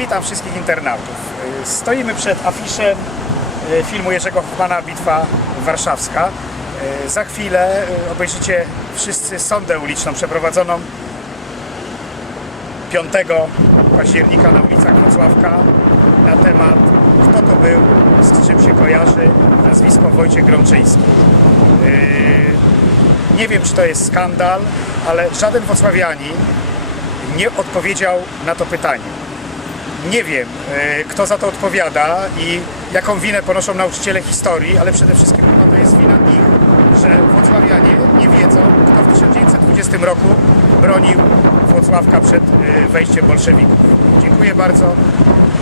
Witam wszystkich internautów. Y, Stoimy przed afiszem y, filmu Jerzego Hoffmana Bitwa Warszawska. Y, Za chwilę obejrzycie wszyscy sondę uliczną przeprowadzoną 5 października na ulicach Wrocławka na temat kto to był, z czym się kojarzy, nazwisko Wojciech Grączyński. Nie wiem, czy to jest skandal, ale żaden wrocławianin nie odpowiedział na to pytanie. Nie wiem, e, kto za to odpowiada i jaką winę ponoszą nauczyciele historii, ale przede wszystkim chyba to jest wina ich, że wrocławianie nie wiedzą, kto w 1920 roku bronił Wrocławka przed e, wejściem bolszewików. Dziękuję bardzo.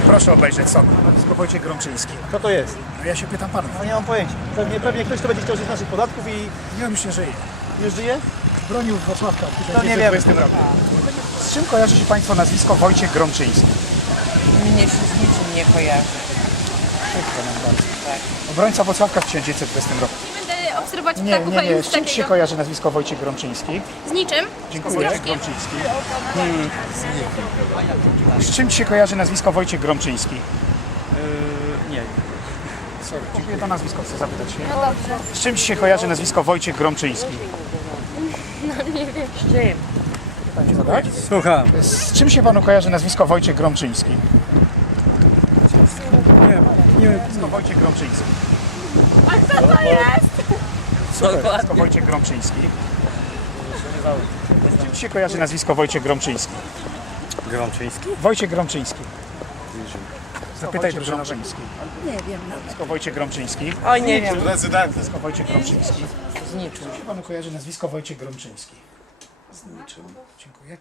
Proszę obejrzeć sąd. Nazwisko Wojciech Gromczyński. Co to jest? No ja się pytam panów. No nie mam pojęcia. Pewnie, pewnie ktoś, kto będzie chciał żyć z naszych podatków i Ja myślę, że nie żyje? bronił Wrocławka w No nie wiem. 1920 roku. Z czym kojarzy się Państwo nazwisko Wojciech Gromczyński? Mnie się z niczym nie kojarzy. Szybko nam bardzo. Tak. Obrońca Wrocławka w 1920 roku. Będę obserwować Nie, ptaków, nie, nie. Z czym się kojarzy nazwisko Wojciech Gromczyński? Z niczym? Dziękuję. Z. Gromczyński. Z czym Ci się kojarzy nazwisko Wojciech Gromczyński? Yy, nie. Sorry, dziękuję. To nazwisko chcę zapytać się. No dobrze. Z czym Ci się kojarzy nazwisko Wojciech Gromczyński? Z czym? Pytanie zadać? Słucham. Z czym się Panu kojarzy nazwisko Wojciech Gromczyński? Nie, nie wiem. Nazwisko Wojciech Gromczyński. A kto to jest? Nazwisko Wojciech Gromczyński. Z czym Ci się kojarzy nazwisko Wojciech Gromczyński? Gromczyński? Wojciech Gromczyński. Zapytaj drużyna Gromczyński. Nie wiem. Nazwisko Wojciech Gromczyński. Oj, nie wiem. Nazwisko Wojciech Gromczyński. Z niczym. Czy panu kojarzy nazwisko Wojciech Gromczyński? Z niczym. Dziękuję.